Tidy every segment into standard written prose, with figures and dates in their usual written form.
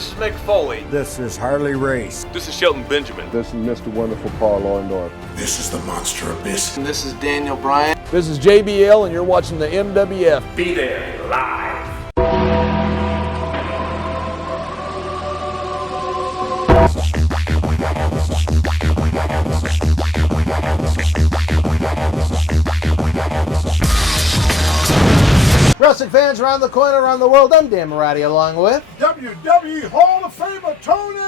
This is Mick Foley. This is Harley Race. This is Shelton Benjamin. This is Mr. Wonderful Paul Orndorff. This is the Monster Abyss. And this is Daniel Bryan. This is JBL, and you're watching the MWF. Be there live. Wrestling fans around the corner, around the world, I'm Dan Marati along with WWE Hall of Famer Tony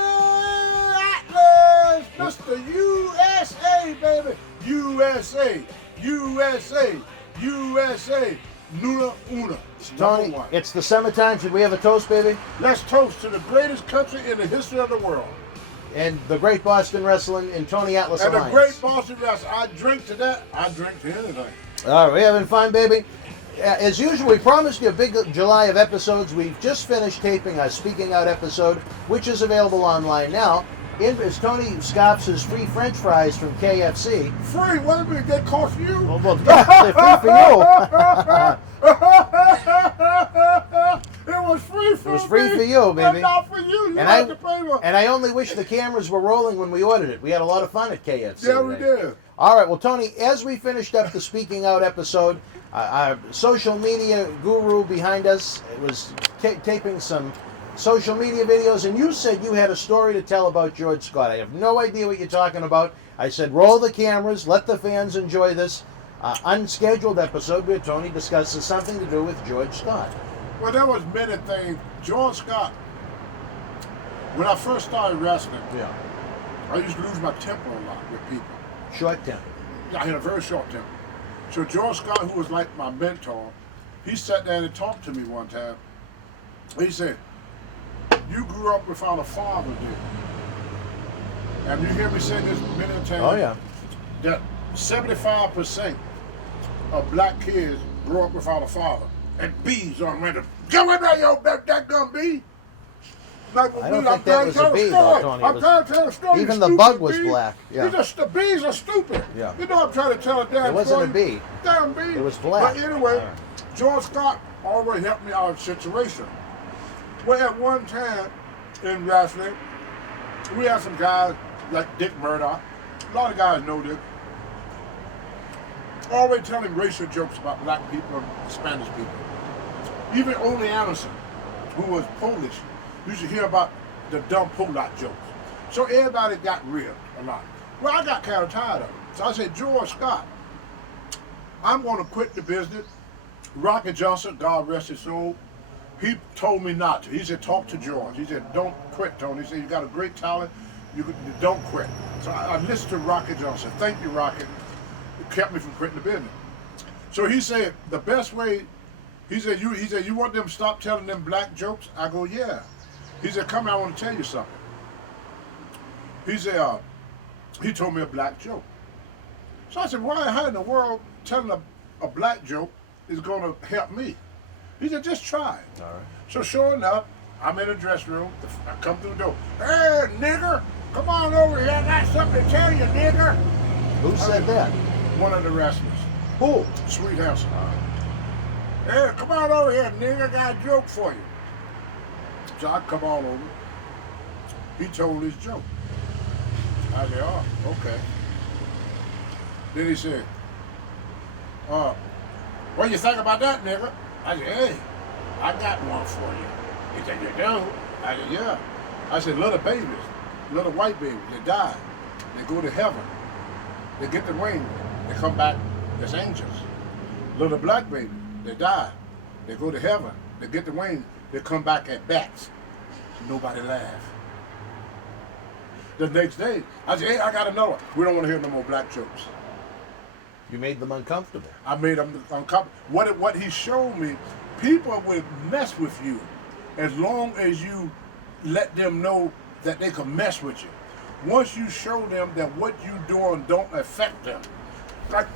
Atlas, Mr. USA, baby. USA, USA, USA, Nuna Una. Tony. It's the summertime. Should we have a toast, baby? Let's toast to the greatest country in the history of the world. And the great Boston wrestling and Tony Atlas And Alliance. the great Boston wrestling. I drink to that. I drink to anything. All right, we having fun, baby? As usual, we promised you a big July of episodes. We've just finished taping our Speaking Out episode, which is available online now. As Tony scoffs his free French fries from KFC. Free? What did they cost you? Well, yeah, they're free for you. It was free for me. It was free for you, baby. But not for you. You And had to pay for it. I only wish the cameras were rolling when we ordered it. We had a lot of fun at KFC. Yeah, we did. All right, well, Tony, as we finished up the Speaking Out episode, our social media guru behind us was taping some social media videos, and you said you had a story to tell about George Scott. I have no idea what you're talking about. I said, roll the cameras, let the fans enjoy this unscheduled episode where Tony discusses something to do with George Scott. Well, there was many things. George Scott, when I first started wrestling, Yeah. I used to lose my temper a lot with people. Short temper. I had a very short temper. So George Scott, who was like my mentor, he sat down and talked to me one time. He said, "You grew up without a father, did." And you hear me say this many times. Oh, yeah. That 75% of black kids grow up without a father. And bees on random. Get with me, yo, that gum bee. Like, I don't think that was a bee, though, Tony. I'm trying to tell a story. Even the bug was black. Yeah. The bees are stupid. Yeah. You know I'm trying to tell a damn It wasn't a story. bee. Damn bee. It was black. But anyway, All right. George Scott always helped me out of situation. Well, at one time in wrestling, we had some guys like Dick Murdoch. A lot of guys know this. Always telling racial jokes about black people and Spanish people. Even Ole Anderson, who was Polish, you should hear about the dumb Polak jokes. So everybody got ribbed a lot. Well, I got kind of tired of it. So I said, George Scott, I'm going to quit the business. Rocky Johnson, God rest his soul, he told me not to. He said, talk to George. He said, don't quit, Tony. He said, you got a great talent. You don't quit. So I listened to Rocky Johnson. Thank you, Rocky. It kept me from quitting the business. So he said, the best way, he said, you want them to stop telling them black jokes? I go, yeah. He said, come here, I want to tell you something. He said, he told me a black joke. So I said, how in the world telling a black joke is going to help me? He said, just try it. All right. So sure enough, I'm in the dressing room. I come through the door. Hey, nigger, come on over here. I got something to tell you, nigger. Who said that? One of the wrestlers. Who? Sweet Hanson. Hey, come on over here, nigger. I got a joke for you. So I come on over. He told his joke. I said, oh, okay. Then he said, what do you think about that, nigger? I said, hey, I got one for you. He said, you do? I said, yeah. I said, little babies, little white babies, they die. They go to heaven. They get the wings. They come back as angels. Little black babies, they die. They go to heaven. They get the wings. They come back as bats. Nobody laughed. The next day, I said, hey, I got another one. We don't want to hear no more black jokes. You made them uncomfortable. I made them uncomfortable. What he showed me, people will mess with you as long as you let them know that they can mess with you. Once you show them that what you doing don't affect them. Like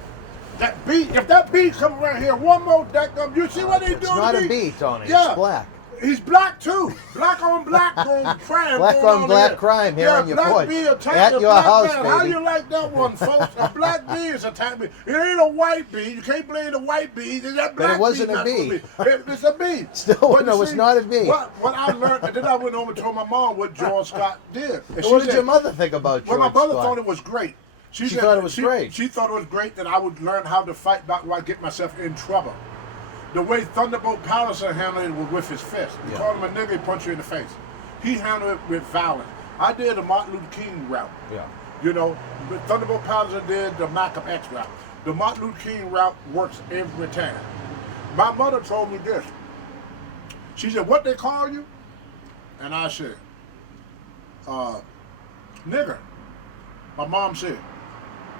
that bee, if that bee come around here one more, you see what he doing? It's not a bee, Tony. Yeah. It's black. He's black too. Black on black crime. Black on black crime here on your porch. At your house, man. baby. How you like that one, folks? A black bee is attacked me. It ain't a white bee. You can't blame the white bee. That black But it wasn't a bee. It's a bee. Still, no, it's not a bee. What I learned, and then I went over and told my mom what George Scott did. And what did your mother think about George Well, my mother Scott? thought it was great. She thought it was great. She thought it was great that I would learn how to fight back while I get myself in trouble. The way Thunderbolt Patterson handled it was with his fist. You call him a nigga, he punch you in the face. He handled it with violence. I did the Martin Luther King route. Yeah. You know, but Thunderbolt Patterson did the Malcolm X route. The Martin Luther King route works every time. My mother told me this. She said, "What they call you?" And I said, "Nigger." My mom said,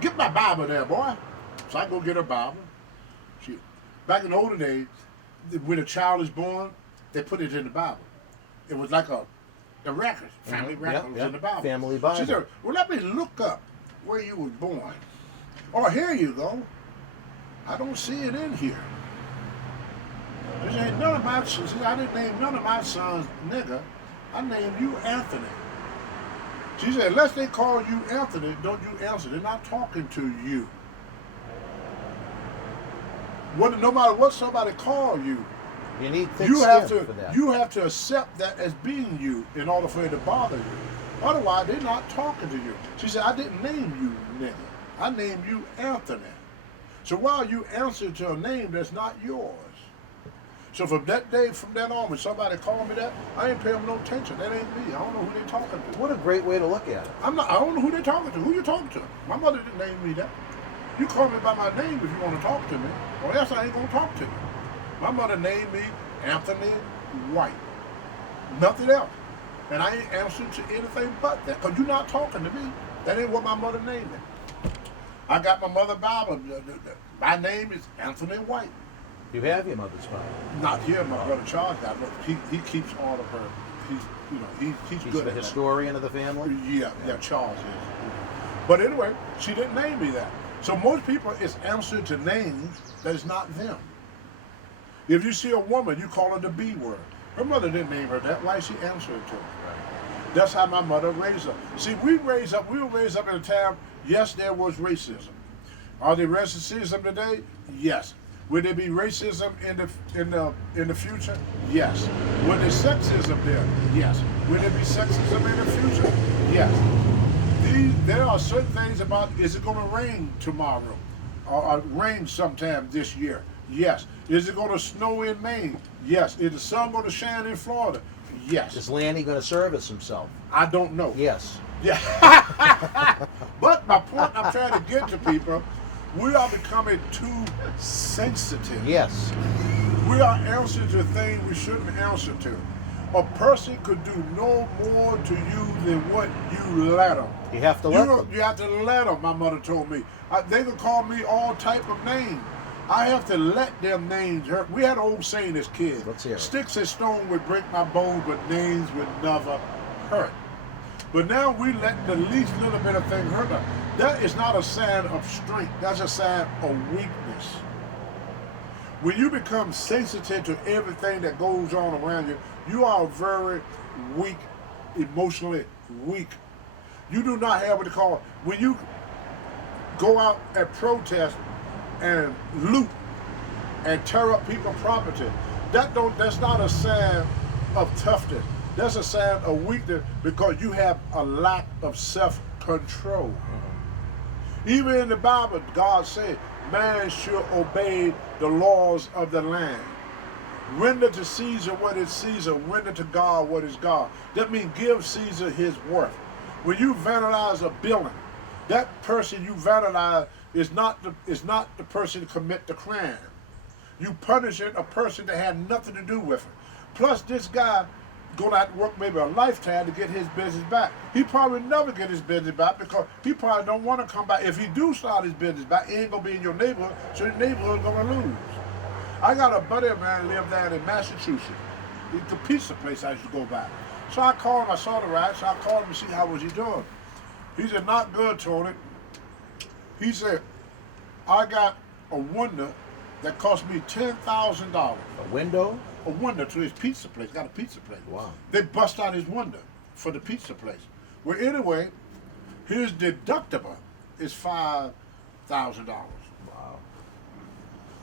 "Get my Bible there, boy." So I go get her Bible. Back in the olden days, when a child is born, they put it in the Bible. It was like a record, family record was in the Bible. Family Bible. She said, "Well, let me look up where you was born." Oh, here you go. I don't see it in here. She said, none of my sons, I didn't name none of my sons nigger. I named you Anthony. She said, unless they call you Anthony, don't you answer. They're not talking to you. No matter what somebody call you, you need thick you have skin to for that. you have to accept that as being you in order for it to bother you. Otherwise, they're not talking to you. She said, I didn't name you nigga. I named you Anthony. So while you answer to a name that's not yours. So from that day, from then on, when somebody called me that, I ain't paying them no attention. That ain't me. I don't know who they talking to. What a great way to look at it. I don't know who they talking to. Who you talking to? My mother didn't name me that. You call me by my name if you want to talk to me, or else I ain't going to talk to you. My mother named me Anthony White. Nothing else. And I ain't answering to anything but that, because you're not talking to me. That ain't what my mother named me. I got my mother Bible. My name is Anthony White. You have your mother's Bible. Not here, my brother Charles got it. He keeps all of her. He's He's good the at historian of the family? Yeah, Charles is. But anyway, she didn't name me that. So most people, it's answered to names that is not them. If you see a woman, you call her the B word. Her mother didn't name her that. Why she answered to her? That's how my mother raised her. See, we were raised up in a time, yes, there was racism. Are there racism today? Yes. Will there be racism in the future? Yes. Will there sexism there? Yes. Will there be sexism in the future? Yes. There are certain things about, is it going to rain tomorrow? Or rain sometime this year? Yes. Is it going to snow in Maine? Yes. Is the sun going to shine in Florida? Yes. Is Lanny going to service himself? I don't know. Yes. Yeah. But my point I'm trying to get to people, we are becoming too sensitive. Yes. We are answering to things we shouldn't answer to. A person could do no more to you than what you let them. You have to let them. You have to let them, my mother told me. They could call me all type of names. I have to let them names hurt. We had an old saying as kids. Let's hear it. Sticks and stone would break my bones, but names would never hurt. But now we let the least little bit of thing hurt us. That is not a sign of strength. That's a sign of weakness. When you become sensitive to everything that goes on around you, you are very weak, emotionally weak. You do not have what they call, when you go out and protest and loot and tear up people's property, that's not a sign of toughness. That's a sign of weakness because you have a lack of self-control. Even in the Bible, God said, man should obey the laws of the land. Render to Caesar what is Caesar, render to God what is God. That means give Caesar his worth. When you vandalize a building, that person you vandalize is not the person to commit the crime. You punishing a person that had nothing to do with it. Plus, this guy gonna have to work maybe a lifetime to get his business back. He probably never get his business back because he probably don't want to come back. If he do start his business back, he ain't gonna be in your neighborhood, so the neighborhood gonna lose. I got a buddy of mine live down in Massachusetts. It's a pizza place I used to go by. So I called him, I saw the ride, so I called him to see how was he doing. He said, not good, Tony. He said, I got a window that cost me $10,000. A window? a window to his pizza place. Got a pizza place. Wow. They bust out his window for the pizza place. Well, anyway, his deductible is $5,000. Wow.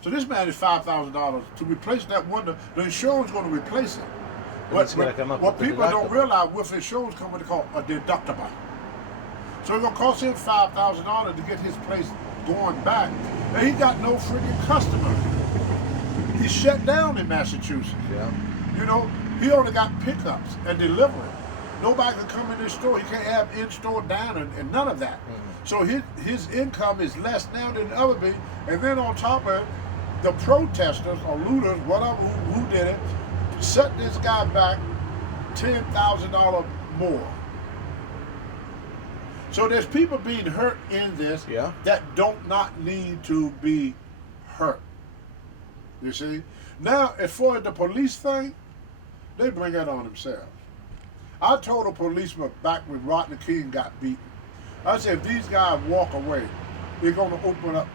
So this man is $5,000 to replace that window. The insurance going to replace it. It's gonna come up what with the people don't deductible. realize, with insurance company, they call a deductible. So it's going to cost him $5,000 to get his place going back. And he got no freaking customers. He shut down in Massachusetts. Yeah. You know, he only got pickups and delivery. Nobody can come in his store. He can't have in-store dining and none of that. Mm-hmm. So his income is less now than it ever be. And then on top of it, the protesters or looters, whatever, who did it, set this guy back $10,000 more. So there's people being hurt in this that don't not need to be hurt. You see? Now, as far as the police thing, they bring that on themselves. I told a policeman back when Rodney King got beaten, I said, if these guys walk away, they're going to open up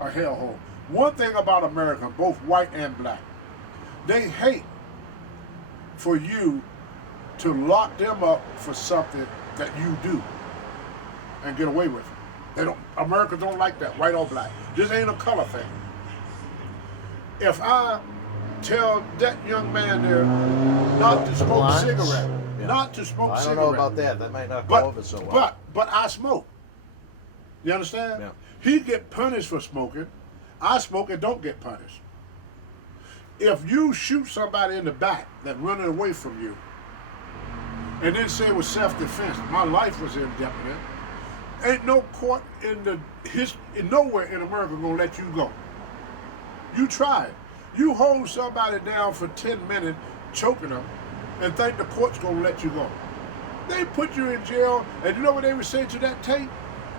a hellhole. One thing about America, both white and black, they hate for you to lock them up for something that you do and get away with it. They don't. Americans don't like that, white or black. This ain't a color thing. If I tell that young man there not to smoke Lines? cigarette, Yeah. not to smoke I don't cigarette. know about that. That might not go over so well. But I smoke. You understand? Yeah. He get punished for smoking. I smoke and don't get punished. If you shoot somebody in the back that running away from you, and then say it was self-defense, my life was in jeopardy, ain't no court in nowhere in America gonna let you go. You try it. You hold somebody down for 10 minutes, choking them, and think the court's gonna let you go. They put you in jail, and you know what they would say to that tape?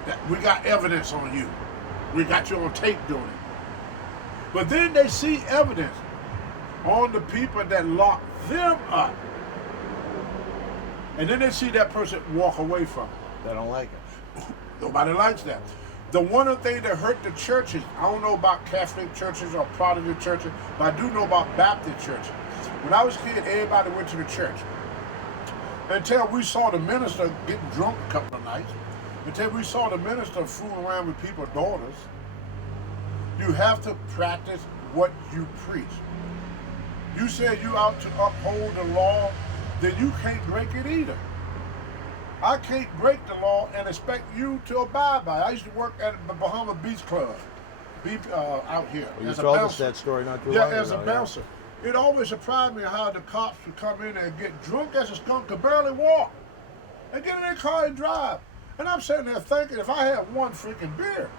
That we got evidence on you. We got you on tape doing it. But then they see evidence on the people that locked them up. And then they see that person walk away from it. They don't like it. Nobody likes that. The one thing that hurt the churches, I don't know about Catholic churches or Protestant churches, but I do know about Baptist churches. When I was a kid, everybody went to the church. Until we saw the minister getting drunk a couple of nights, until we saw the minister fooling around with people's daughters. You have to practice what you preach. You say you out to uphold the law, then you can't break it either. I can't break the law and expect you to abide by it. I used to work at the Bahama Beach Club out here. Well, you as a told us bouncer. that story not too long ago. Yeah, as a bouncer. It always surprised me how the cops would come in and get drunk as a skunk, could barely walk, and get in their car and drive. And I'm sitting there thinking, if I had one freaking beer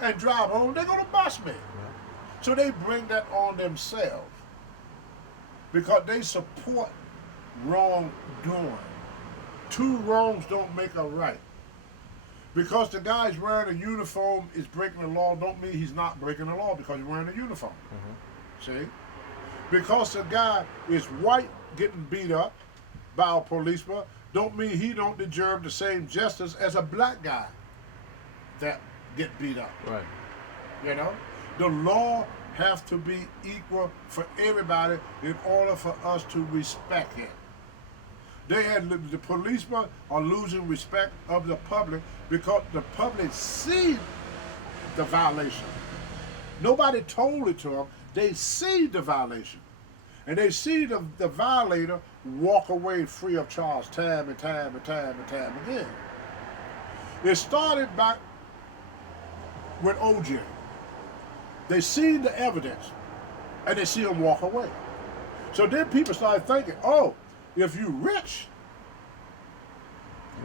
and drive home, they're going to bust me. Yeah. So they bring that on themselves because they support wrongdoing. Two wrongs don't make a right. Because the guy's wearing a uniform is breaking the law, don't mean he's not breaking the law because he's wearing a uniform. See? Because the guy is white getting beat up by a policeman, don't mean he don't deserve the same justice as a black guy that get beat up. Right. You know? The law have to be equal for everybody in order for us to respect it. The policemen are losing respect of the public because the public see the violation. Nobody told it to them. They see the violation. And they see the violator walk away free of charge time and time and time and time again. It started back with OJ. They see the evidence and they see him walk away. So then people started thinking, oh, if you're rich,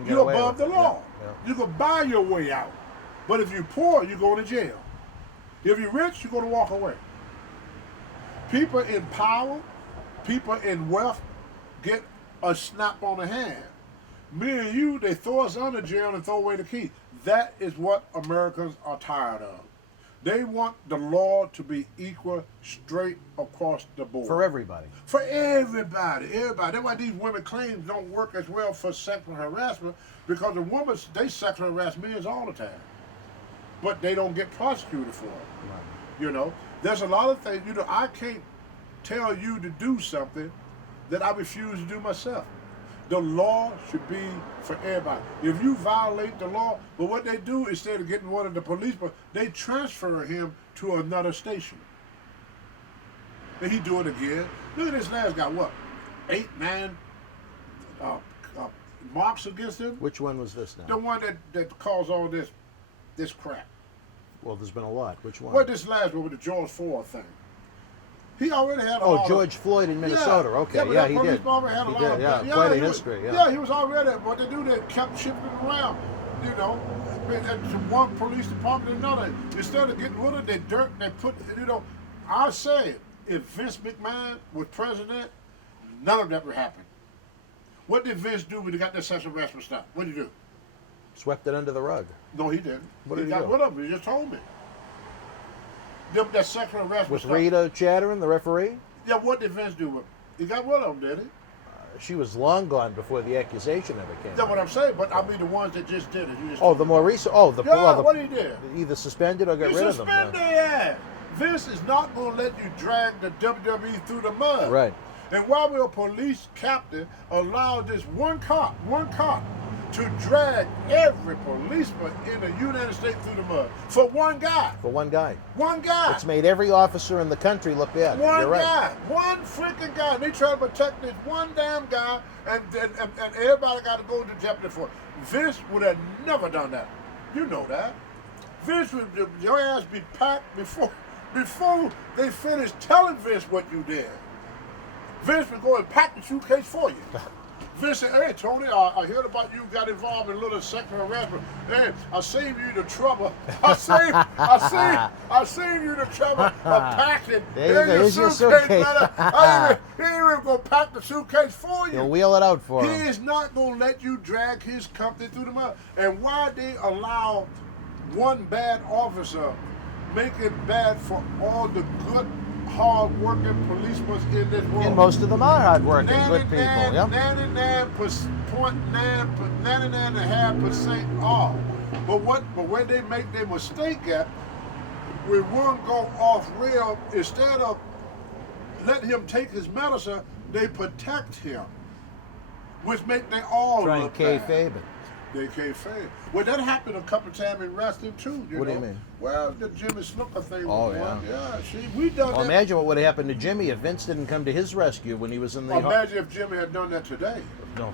you're above the law. Yeah. Yeah. You can buy your way out. But if you're poor, you're going to jail. If you're rich, you're going to walk away. People in power, people in wealth get a snap on the hand. Me and you, they throw us under jail and throw away the key. That is what Americans are tired of. They want the law to be equal straight across the board. For everybody. For everybody. Everybody. That's why these women claims don't work as well for sexual harassment, because the women, they sexually harass men all the time. But they don't get prosecuted for it. Right. You know, there's a lot of things, I can't tell you to do something that I refuse to do myself. The law should be for everybody. If you violate the law, but what they do instead of getting one of the policemen, they transfer him to another station. And he do it again. Look at this last guy. What? 8, 9 marks against him. Which one was this now? The one that caused all this crap. Well, there's been a lot. Which one? What this last one with the George Floyd thing? He already had a lot of... George Floyd in Minnesota. Yeah. Okay, Yeah, but yeah, that he police did. barber had a He lot did, of... yeah, quite a history. Yeah, he was already... What they do, they kept shifting around, you know, from one police department to another. Instead of getting rid of their dirt, they put, you know... I say, if Vince McMahon was president, none of that would happen. What did Vince do when he got that sexual harassment stuff? What did he do? Swept it under the rug. No, he didn't. What did he got do? rid of it. He just told me. That sexual harassment With stuff. Rita Chatteron, the referee? Yeah, what did Vince do with it? He got rid of them, did he? She was long gone before the accusation ever came. That's what I'm saying, but I mean the ones that just did it. You just Oh, the more recent. Oh, the yeah, what he did? either suspended or got You rid of them. suspend their ass. Vince is not going to let you drag the WWE through the mud. Right. And why will a police captain allow this one cop to drag every policeman in the United States through the mud for one guy? For one guy. One guy. It's made every officer in the country look bad. One You're right. guy, one freaking guy. They try to protect this one damn guy, and everybody got to go to jeopardy for it. Vince would have never done that. You know that. Vince would, your ass be packed before they finish telling Vince what you did. Vince would go and pack the suitcase for you. Vince said, hey, Tony, I heard about you got involved in a little sexual harassment. Man, I saved you the trouble. I saved you the trouble of packing. Here's your suitcase. He ain't even going to pack the suitcase for you. You'll wheel it out for He him. is not going to let you drag his company through the mud. And why they allow one bad officer make it bad for all the good, hard-working policemen in this world? And most of them are hard-working, good people. Yep. 99.5% are. But when they make their mistake at, when one go off rail, instead of letting him take his medicine, they protect him, which make they all Try and look bad. kayfabe it. They can't fail. Well, that happened a couple times in wrestling too. What do you mean? Well, the Jimmy Snuka thing. Oh, was yeah. one. Yeah. See, we done Well, that. imagine what would have happened to Jimmy if Vince didn't come to his rescue when he was in the... Imagine if Jimmy had done that today. No,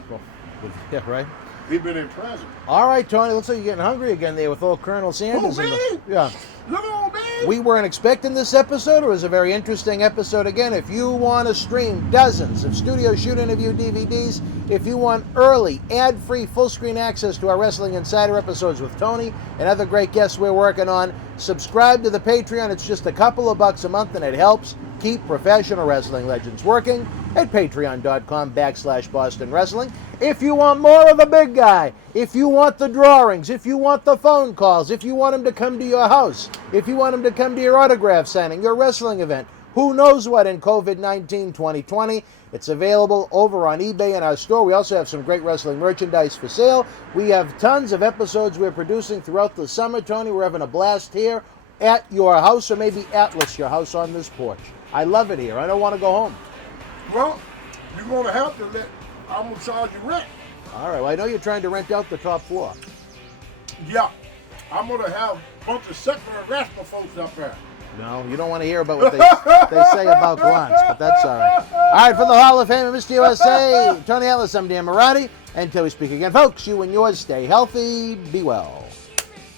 yeah, right? He'd been in prison. All right, Tony, looks like you're getting hungry again there with old Colonel Sanders. Who, in me? Yeah. Look on me. We weren't expecting this episode. It was a very interesting episode. Again, if you want to stream dozens of Studio Shoot Interview DVDs, if you want early, ad-free, full-screen access to our Wrestling Insider episodes with Tony and other great guests we're working on, subscribe to the Patreon. It's just a couple of bucks a month, and it helps keep professional wrestling legends working at patreon.com/Boston Wrestling. If you want more of the big guy, if you want the drawings, if you want the phone calls, if you want him to come to your house, if you want him to come to your autograph signing, your wrestling event, who knows what in COVID-19 2020, it's available over on eBay in our store. We also have some great wrestling merchandise for sale. We have tons of episodes we're producing throughout the summer, Tony. We're having a blast here at your house, or maybe Atlas, your house on this porch. I love it here. I don't want to go home. Well, you're going to have to let. I'm going to charge you rent. All right. Well, I know you're trying to rent out the top floor. Yeah. I'm going to have a bunch of sexual harassment folks up there. No, you don't want to hear about what they say about blondes, but that's all right. All right, for the Hall of Famer, Mr. USA, Tony Atlas, I'm Dan Marotti. Until we speak again, folks, you and yours stay healthy, be well.